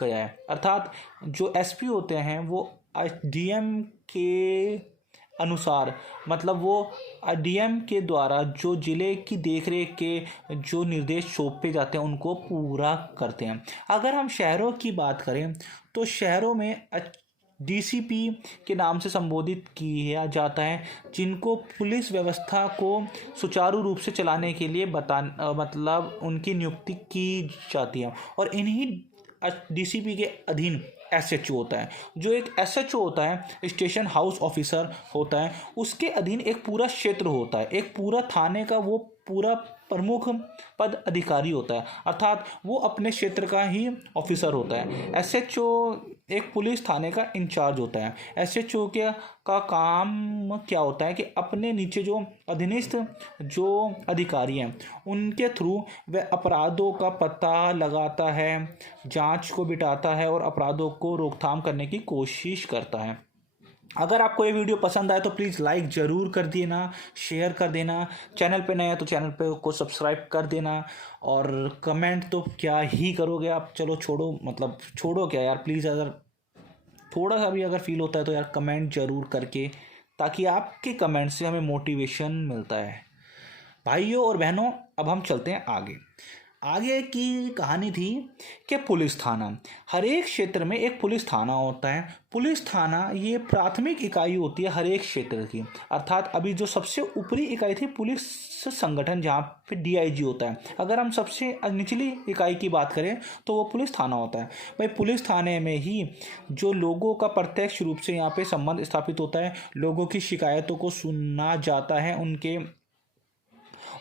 गया है। अर्थात जो SP होते हैं वो DM के अनुसार, मतलब वो DM के द्वारा जो जिले की देखरेख के जो निर्देश सौंपे जाते हैं उनको पूरा करते हैं। अगर हम शहरों की बात करें तो शहरों में DCP के नाम से संबोधित किया जाता है, जिनको पुलिस व्यवस्था को सुचारू रूप से चलाने के लिए मतलब उनकी नियुक्ति की जाती है। और इन्हीं DCP के अधीन SHO होता है। जो एक SHO होता है, स्टेशन हाउस ऑफिसर होता है, उसके अधीन एक पूरा क्षेत्र होता है, एक पूरा थाने का वो पूरा प्रमुख पद अधिकारी होता है, अर्थात वो अपने क्षेत्र का ही ऑफिसर होता है। SHO एक पुलिस थाने का इंचार्ज होता है। SHO का काम क्या होता है कि अपने नीचे जो अधीनस्थ जो अधिकारी हैं उनके थ्रू वह अपराधों का पता लगाता है, जांच को बिठाता है और अपराधों को रोकथाम करने की कोशिश करता है। अगर आपको ये वीडियो पसंद आए तो प्लीज़ लाइक ज़रूर कर देना, शेयर कर देना, चैनल पे नए हैं तो चैनल पे को सब्सक्राइब कर देना, और कमेंट तो क्या ही करोगे आप, चलो छोड़ो क्या यार, प्लीज़ अगर थोड़ा सा भी अगर फील होता है तो यार कमेंट ज़रूर करके, ताकि आपके कमेंट से हमें मोटिवेशन मिलता है। भाइयों और बहनों, अब हम चलते हैं आगे। आगे की कहानी थी कि पुलिस थाना। हर एक क्षेत्र में एक पुलिस थाना होता है। पुलिस थाना ये प्राथमिक इकाई होती है हर एक क्षेत्र की, अर्थात अभी जो सबसे ऊपरी इकाई थी पुलिस संगठन, जहाँ पे डीआईजी होता है। अगर हम सबसे निचली इकाई की बात करें तो वो पुलिस थाना होता है। भाई पुलिस थाने में ही जो लोगों का प्रत्यक्ष रूप से यहाँ पे संबंध स्थापित होता है, लोगों की शिकायतों को सुना जाता है,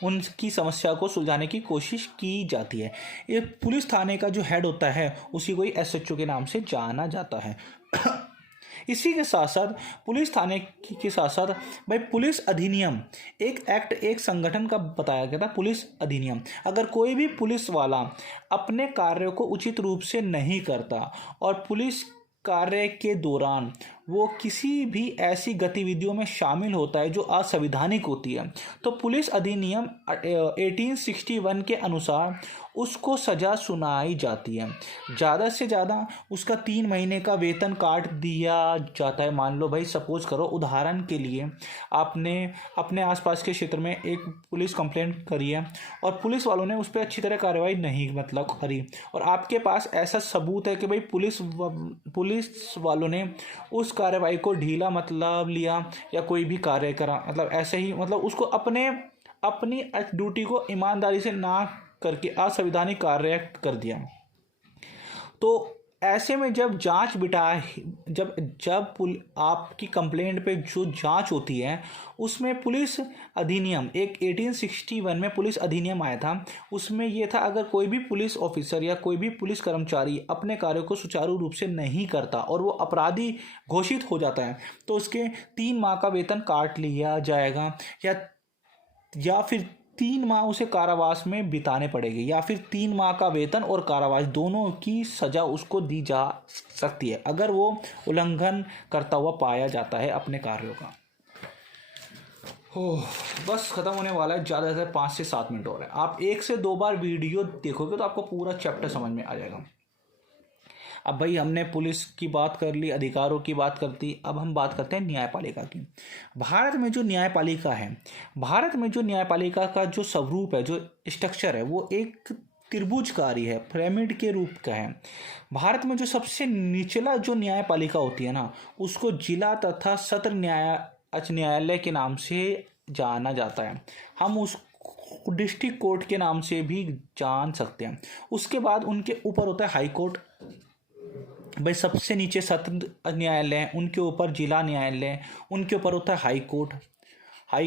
उनकी समस्या को सुलझाने की कोशिश की जाती है। ये पुलिस थाने का जो हेड होता है उसी को ही एसएचओ के नाम से जाना जाता है। इसी के साथ साथ पुलिस थाने के साथ साथ भाई पुलिस अधिनियम, एक एक्ट, एक संगठन का बताया गया था पुलिस अधिनियम। अगर कोई भी पुलिस वाला अपने कार्यों को उचित रूप से नहीं करता और पुलिस कार्य के दौरान वो किसी भी ऐसी गतिविधियों में शामिल होता है जो असंवैधानिक होती है, तो पुलिस अधिनियम 1861 के अनुसार उसको सज़ा सुनाई जाती है। ज़्यादा से ज़्यादा उसका 3 महीने का वेतन काट दिया जाता है। मान लो भाई, सपोज करो, उदाहरण के लिए आपने अपने आसपास के क्षेत्र में एक पुलिस कंप्लेंट करी है और पुलिस वालों ने उस पर अच्छी तरह कार्रवाई नहीं करी, और आपके पास ऐसा सबूत है कि भाई पुलिस वालों ने उस कार्रवाई को ढीला लिया या कोई भी कार्य करा, ऐसे ही उसको अपनी ड्यूटी को ईमानदारी से ना करके असंवैधानिक कार्य कर दिया। तो ऐसे में जब जांच आपकी कंप्लेंट पे जो जांच होती है, उसमें पुलिस अधिनियम, एक 1861 में पुलिस अधिनियम आया था। उसमें यह था, अगर कोई भी पुलिस ऑफिसर या कोई भी पुलिस कर्मचारी अपने कार्यों को सुचारू रूप से नहीं करता और वो अपराधी घोषित हो जाता है, तो उसके 3 माह का वेतन काट लिया जाएगा, या फिर 3 माह उसे कारावास में बिताने पड़ेगी, या फिर 3 माह का वेतन और कारावास दोनों की सज़ा उसको दी जा सकती है अगर वो उल्लंघन करता हुआ पाया जाता है अपने कार्यों का। बस ख़त्म होने वाला है, ज़्यादा से ज़्यादा 5 से 7 मिनट और है। आप 1 से 2 बार वीडियो देखोगे तो आपको पूरा चैप्टर समझ में आ जाएगा। अब भाई हमने पुलिस की बात कर ली, अधिकारों की बात कर दी, अब हम बात करते हैं न्यायपालिका की। भारत में जो न्यायपालिका का जो स्वरूप है, जो स्ट्रक्चर है, वो एक त्रिभुजकारी है, पिरामिड के रूप का है। भारत में जो सबसे निचला जो न्यायपालिका होती है ना, उसको जिला तथा सत्र न्यायालय के नाम से जाना जाता है। हम उस डिस्ट्रिक्ट कोर्ट के नाम से भी जान सकते हैं। उसके बाद उनके ऊपर होता है हाई कोर्ट। भाई सबसे नीचे सत्र न्यायालय, उनके ऊपर जिला न्यायालय, उनके ऊपर होता है हाई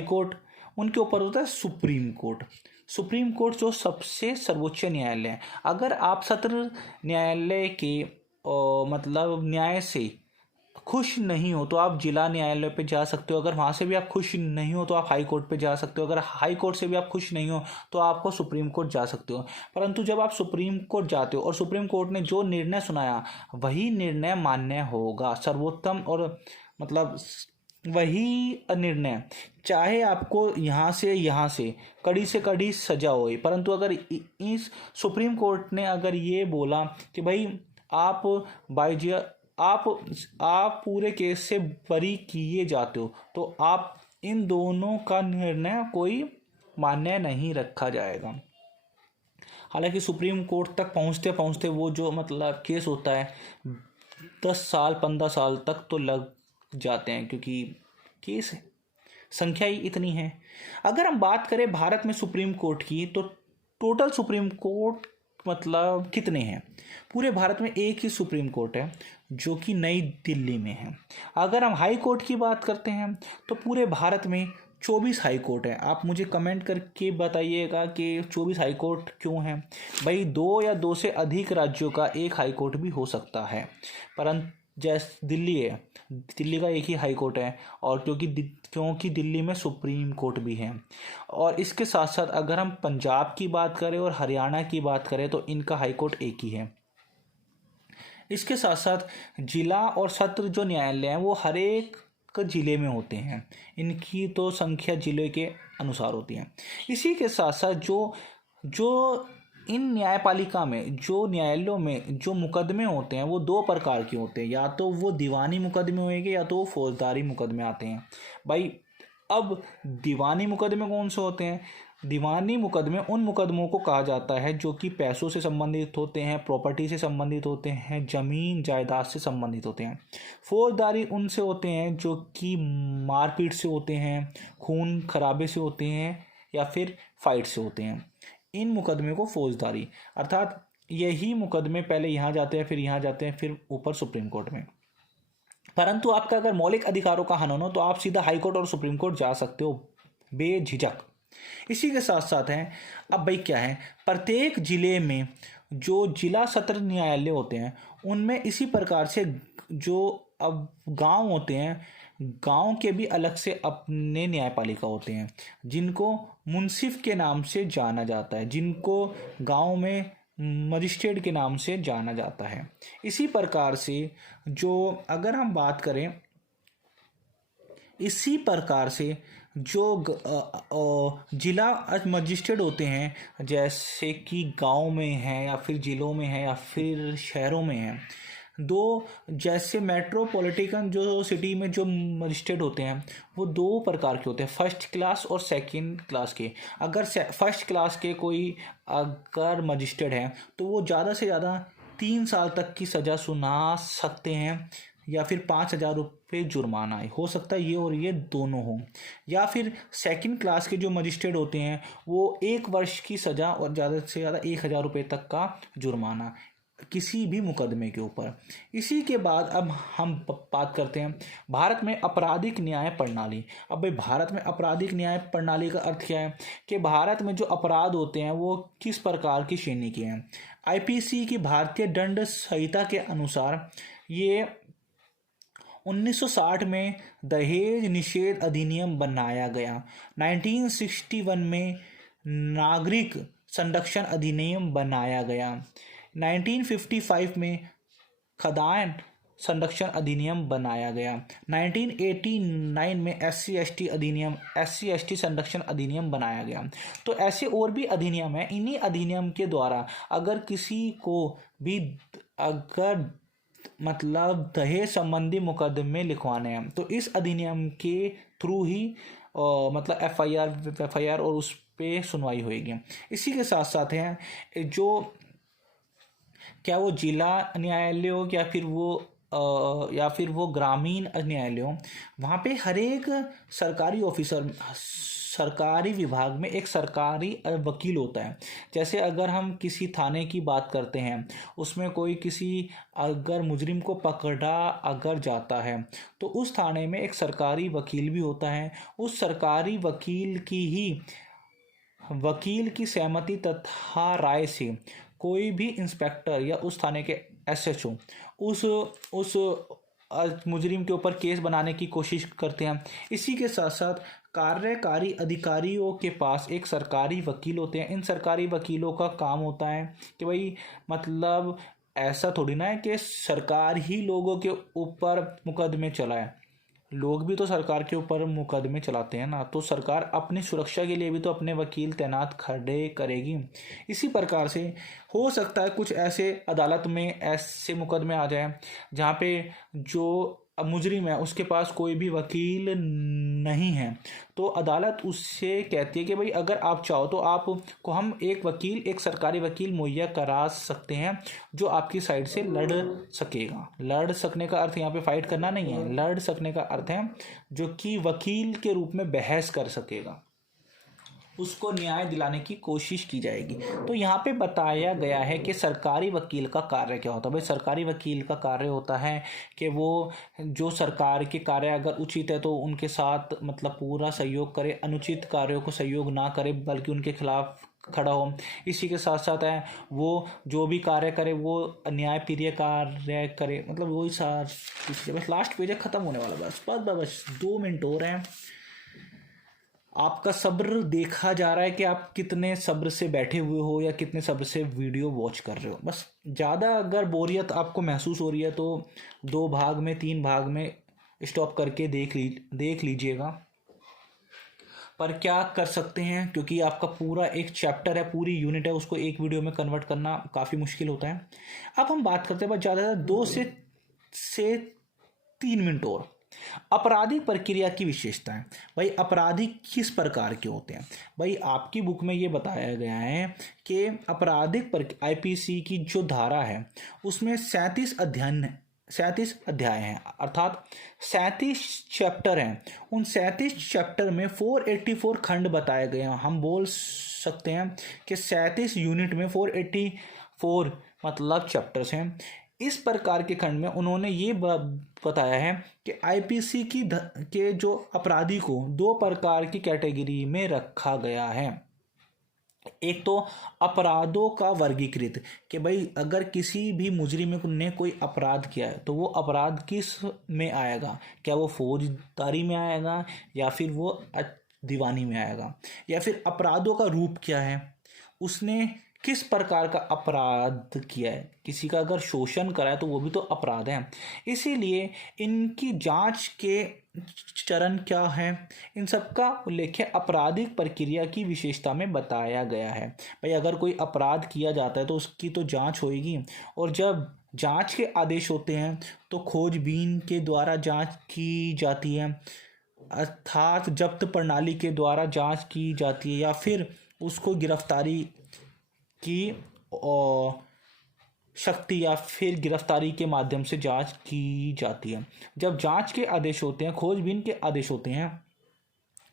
कोर्ट, उनके ऊपर होता है सुप्रीम कोर्ट जो सबसे सर्वोच्च न्यायालय है। अगर आप सत्र न्यायालय के न्याय से खुश नहीं हो तो आप जिला न्यायालय पे जा सकते हो। अगर वहाँ से भी आप खुश नहीं हो तो आप हाई कोर्ट पे जा सकते हो। अगर हाई कोर्ट से भी आप खुश नहीं हो तो आपको सुप्रीम कोर्ट जा सकते हो। परंतु जब आप सुप्रीम कोर्ट जाते हो और सुप्रीम कोर्ट ने जो निर्णय सुनाया वही निर्णय मान्य होगा, सर्वोत्तम, और वही निर्णय, चाहे आपको यहाँ से कड़ी से कड़ी सजा हो। परंतु अगर इस सुप्रीम कोर्ट ने अगर ये बोला कि भाई आप पूरे केस से बरी किए जाते हो, तो आप इन दोनों का निर्णय कोई मान्य नहीं रखा जाएगा। हालांकि सुप्रीम कोर्ट तक पहुंचते पहुंचते वो जो केस होता है 10 साल 15 साल तक तो लग जाते हैं, क्योंकि केस संख्या ही इतनी है। अगर हम बात करें भारत में सुप्रीम कोर्ट की, तो टोटल सुप्रीम कोर्ट कितने हैं? पूरे भारत में एक ही सुप्रीम कोर्ट है जो कि नई दिल्ली में है। अगर हम हाई कोर्ट की बात करते हैं तो पूरे भारत में 24 हाई कोर्ट है। आप मुझे कमेंट करके बताइएगा कि 24 हाई कोर्ट क्यों है। भाई 2 या 2 से अधिक राज्यों का एक हाई कोर्ट भी हो सकता है, परंतु जैसे दिल्ली है, दिल्ली का एक ही हाई कोर्ट है, और क्योंकि दिल्ली में सुप्रीम कोर्ट भी है। और इसके साथ साथ अगर हम पंजाब की बात करें और हरियाणा की बात करें तो इनका हाई कोर्ट एक ही है। इसके साथ साथ जिला और सत्र जो न्यायालय हैं वो हर एक जिले में होते हैं। इनकी तो संख्या जिले के अनुसार होती है। इसी के साथ साथ जो इन न्यायपालिका में, जो न्यायालयों में जो मुकदमे होते हैं वो दो प्रकार के होते हैं, या तो वो दीवानी मुकदमे होंगे या तो वो फौजदारी मुकदमे आते हैं भाई। अब दीवानी मुकदमे कौन से होते हैं? दीवानी मुकदमे उन मुकदमों को कहा जाता है जो कि पैसों से संबंधित होते हैं, प्रॉपर्टी से संबंधित होते हैं, ज़मीन जायदाद से संबंधित होते हैं। फौजदारी उनसे होते हैं जो कि मारपीट से होते हैं, खून खराबे से होते हैं, या फिर फाइट से होते हैं। इन मुकदमे को फौजदारी, अर्थात यही मुकदमे पहले यहाँ जाते हैं, फिर यहाँ जाते हैं, फिर ऊपर सुप्रीम कोर्ट में। परंतु आपका अगर मौलिक अधिकारों का हनन हो तो आप सीधा हाई कोर्ट और सुप्रीम कोर्ट जा सकते हो बेझिझक। इसी के साथ साथ हैं, अब भाई क्या है, प्रत्येक जिले में जो जिला सत्र न्यायालय होते हैं उनमें इसी प्रकार से जो अब गांव होते हैं, गांव के भी अलग से अपने न्यायपालिका होते हैं जिनको मुंसिफ के नाम से जाना जाता है, जिनको गांव में मजिस्ट्रेट के नाम से जाना जाता है। इसी प्रकार से जो अगर हम बात करें, इसी प्रकार से जो जिला मजिस्ट्रेट होते हैं, जैसे कि गांव में हैं या फिर जिलों में हैं या फिर शहरों में हैं, दो जैसे मेट्रोपॉलिटन जो सिटी में जो मजिस्ट्रेट होते हैं वो दो प्रकार के होते हैं, फर्स्ट क्लास और सेकंड क्लास के। अगर फर्स्ट क्लास के कोई अगर मजिस्ट्रेट हैं तो वो ज़्यादा से ज़्यादा 3 साल तक की सज़ा सुना सकते हैं, या फिर 5,000 रुपये जुर्माना है, हो सकता है ये और ये दोनों हों। या फिर सेकंड क्लास के जो मजिस्ट्रेट होते हैं वो 1 वर्ष की सज़ा और ज़्यादा से ज़्यादा 1,000 रुपये तक का जुर्माना किसी भी मुकदमे के ऊपर। इसी के बाद अब हम बात करते हैं भारत में आपराधिक न्याय प्रणाली। अब भाई भारत में आपराधिक न्याय प्रणाली का अर्थ क्या है कि भारत में जो अपराध होते हैं वो किस प्रकार की श्रेणी के हैं। आईपीसी की भारतीय दंड संहिता के अनुसार ये 1960 में दहेज निषेध अधिनियम बनाया गया, 1961 में नागरिक संरक्षण अधिनियम बनाया गया, 1955 में खदान संरक्षण अधिनियम बनाया गया, 1989 में SC/ST अधिनियम, SC/ST संरक्षण अधिनियम बनाया गया। तो ऐसे और भी अधिनियम हैं। इन्हीं अधिनियम के द्वारा अगर किसी को भी अगर मतलब दहेज संबंधी मुकदमे लिखवाने हैं तो इस अधिनियम के थ्रू ही मतलब एफआईआर और उस पे सुनवाई होगी। इसी के साथ साथ हैं जो क्या वो जिला न्यायालय हो या फिर वो ग्रामीण न्यायालय हो, वहाँ पे हर एक सरकारी ऑफिसर, सरकारी विभाग में एक सरकारी वकील होता है। जैसे अगर हम किसी थाने की बात करते हैं, उसमें कोई किसी अगर मुजरिम को पकड़ा अगर जाता है तो उस थाने में एक सरकारी वकील भी होता है। उस सरकारी वकील की सहमति तथा राय से कोई भी इंस्पेक्टर या उस थाने के SHO उस मुजरिम के ऊपर केस बनाने की कोशिश करते हैं। इसी के साथ साथ कार्यकारी अधिकारियों के पास एक सरकारी वकील होते हैं। इन सरकारी वकीलों का काम होता है कि भाई मतलब ऐसा थोड़ी ना है कि सरकार ही लोगों के ऊपर मुकदमे चलाए, लोग भी तो सरकार के ऊपर मुकदमे चलाते हैं ना। तो सरकार अपनी सुरक्षा के लिए भी तो अपने वकील तैनात खड़े करेगी। इसी प्रकार से हो सकता है कुछ ऐसे अदालत में ऐसे मुकदमे आ जाए जहाँ पे जो मुजरिम है उसके पास कोई भी वकील नहीं है, तो अदालत उससे कहती है कि भाई अगर आप चाहो तो आपको हम एक सरकारी वकील मुहैया करा सकते हैं जो आपकी साइड से लड़ सकेगा। लड़ सकने का अर्थ यहाँ पे फाइट करना नहीं है, लड़ सकने का अर्थ है जो कि वकील के रूप में बहस कर सकेगा, उसको न्याय दिलाने की कोशिश की जाएगी। तो यहाँ पे बताया गया है कि सरकारी वकील का कार्य क्या होता है। भाई सरकारी वकील का कार्य होता है कि वो जो सरकार के कार्य अगर उचित है तो उनके साथ मतलब पूरा सहयोग करे, अनुचित कार्यों को सहयोग ना करे बल्कि उनके खिलाफ खड़ा हो। इसी के साथ साथ है वो जो भी कार्य करे वो न्यायप्रिय कार्य करे, मतलब वही सार। बस लास्ट पेज ख़त्म होने वाला, बस 2 मिनट हो रहे हैं। आपका सब्र देखा जा रहा है कि आप कितने सब्र से बैठे हुए हो या कितने सब्र से वीडियो वॉच कर रहे हो। बस ज़्यादा अगर बोरियत आपको महसूस हो रही है तो 2 भाग में 3 भाग में स्टॉप करके देख लीजिएगा। पर क्या कर सकते हैं, क्योंकि आपका पूरा एक चैप्टर है, पूरी यूनिट है, उसको एक वीडियो में कन्वर्ट करना काफ़ी मुश्किल होता है। अब हम बात करते हैं बस ज़्यादा 2 से 3 मिनट और आपराधिक प्रक्रिया की विशेषताएं। भाई अपराधी किस प्रकार के होते हैं? भाई आपकी बुक में ये बताया गया है कि आईपीसी की जो धारा है उसमें 37 अध्याय हैं, अर्थात 37 चैप्टर हैं। उन 37 चैप्टर में 484 खंड बताए गए हैं। हम बोल सकते हैं कि 37 यूनिट में 484 मतलब चैप्टर्स हैं। इस प्रकार के खंड में उन्होंने ये बताया है कि आईपीसी के जो अपराधी को 2 प्रकार की कैटेगरी में रखा गया है। एक तो अपराधों का वर्गीकृत, कि भाई अगर किसी भी मुजरिम ने कोई अपराध किया है तो वो अपराध किस में आएगा, क्या वो फौजदारी में आएगा या फिर वो दीवानी में आएगा, या फिर अपराधों का रूप क्या है, उसने किस प्रकार का अपराध किया है। किसी का अगर शोषण करा है तो वो भी तो अपराध है। इसीलिए इनकी जांच के चरण क्या है, इन सब का उल्लेख आपराधिक प्रक्रिया की विशेषता में बताया गया है। भाई अगर कोई अपराध किया जाता है तो उसकी तो जांच होएगी, और जब जांच के आदेश होते हैं तो खोजबीन के द्वारा जांच की जाती है, अर्थात जब्त प्रणाली के द्वारा जांच की जाती है, या फिर उसको गिरफ्तारी की शक्ति या फिर गिरफ्तारी के माध्यम से जांच की जाती है। जब जांच के आदेश होते हैं, खोजबीन के आदेश होते हैं,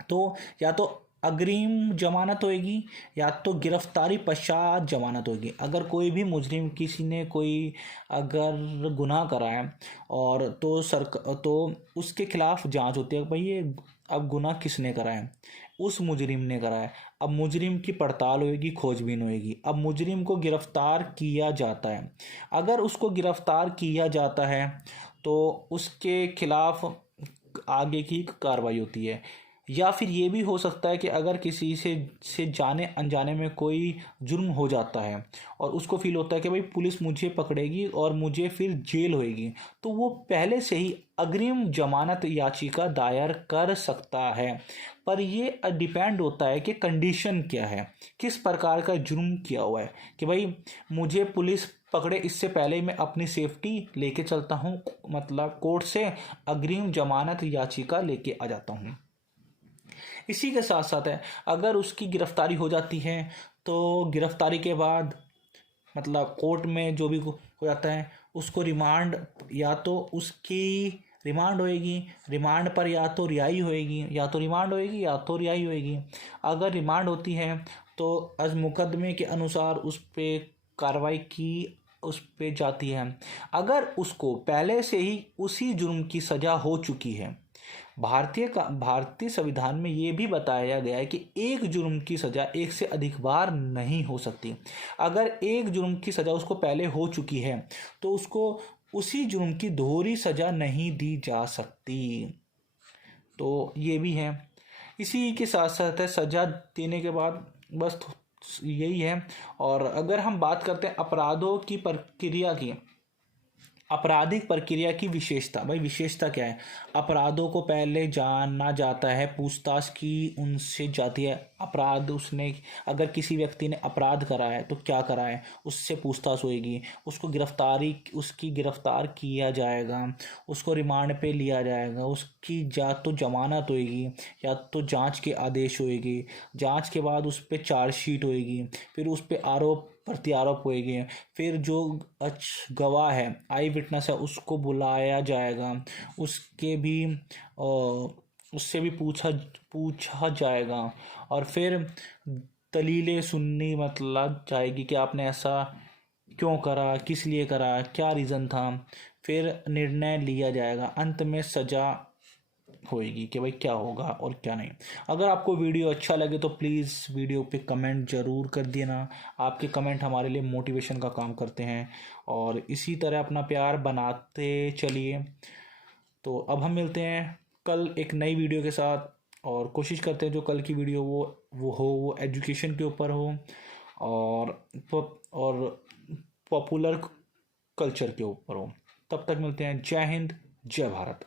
तो या तो अग्रिम जमानत होएगी या तो गिरफ्तारी पश्चात जमानत होगी। अगर कोई भी मुजरिम, किसी ने कोई अगर गुनाह करा है और तो उसके खिलाफ जांच होती है, भाई ये अब गुनाह किसने करा है, उस मुजरिम ने करा है। अब मुजरिम की पड़ताल होएगी, खोजबीन होएगी। अब मुजरिम को गिरफ्तार किया जाता है। अगर उसको गिरफ्तार किया जाता है तो उसके खिलाफ आगे की कार्रवाई होती है। या फिर ये भी हो सकता है कि अगर किसी से जाने अनजाने में कोई जुर्म हो जाता है और उसको फील होता है कि भाई पुलिस मुझे पकड़ेगी और मुझे फिर जेल होएगी, तो वो पहले से ही अग्रिम जमानत याचिका दायर कर सकता है। पर ये डिपेंड होता है कि कंडीशन क्या है, किस प्रकार का जुर्म किया हुआ है। कि भाई मुझे पुलिस पकड़े इससे पहले मैं अपनी सेफ्टी लेके चलता हूँ, मतलब कोर्ट से अग्रिम जमानत याचिका लेके आ जाता हूँ। इसी के साथ साथ है, अगर उसकी गिरफ्तारी हो जाती है तो गिरफ्तारी के बाद मतलब कोर्ट में जो भी हो जाता है उसको रिमांड, या तो उसकी रिमांड होएगी, रिमांड पर या तो रिहाई होएगी, या तो रिमांड होएगी या तो रिहाई होएगी। अगर रिमांड होती है तो अज मुकदमे के अनुसार उस पर कार्रवाई की उस पे जाती है। अगर उसको पहले से ही उसी जुर्म की सज़ा हो चुकी है, भारतीय संविधान में ये भी बताया गया है कि एक जुर्म की सज़ा एक से अधिक बार नहीं हो सकती। अगर एक जुर्म की सज़ा उसको पहले हो चुकी है तो उसको उसी जुर्म की दोहरी सज़ा नहीं दी जा सकती। तो ये भी है। इसी के साथ साथ है सज़ा देने के बाद बस यही है। और अगर हम बात करते हैं अपराधों की प्रक्रिया की, आपराधिक प्रक्रिया की विशेषता, भाई विशेषता क्या है? अपराधों को पहले जाना जाता है, पूछताछ की उनसे जाती है। अपराध उसने अगर किसी व्यक्ति ने अपराध करा है तो क्या करा है उससे पूछताछ होएगी, उसकी गिरफ्तार किया जाएगा, उसको रिमांड पे लिया जाएगा, उसकी या तो जमानत होएगी या तो जांच के आदेश होएगी, जांच के बाद उस पर चार्जशीट होएगी, फिर उस पर आरोप प्रत्यारोप होएगी, फिर जो गवाह है, आई विटनेस है, उसको बुलाया जाएगा, उसके भी उससे भी पूछा जाएगा, और फिर दलीलें सुननी मतलब जाएगी कि आपने ऐसा क्यों करा, किस लिए करा, क्या रीज़न था, फिर निर्णय लिया जाएगा। अंत में सज़ा होएगी कि भाई क्या होगा और क्या नहीं। अगर आपको वीडियो अच्छा लगे तो प्लीज़ वीडियो पे कमेंट ज़रूर कर देना। आपके कमेंट हमारे लिए मोटिवेशन का काम करते हैं, और इसी तरह अपना प्यार बनाते चलिए। तो अब हम मिलते हैं कल एक नई वीडियो के साथ, और कोशिश करते हैं जो कल की वीडियो वो एजुकेशन के ऊपर हो और पॉपुलर कल्चर के ऊपर हो। तब तक मिलते हैं। जय हिंद, जय भारत।